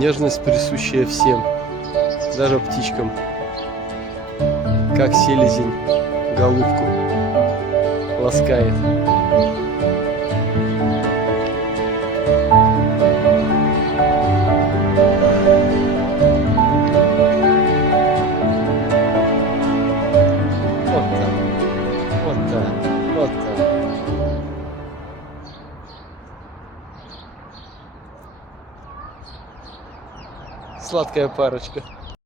Нежность, присущая всем, даже птичкам. Как селезень голубку ласкает. Вот так, вот так, вот так. Сладкая парочка.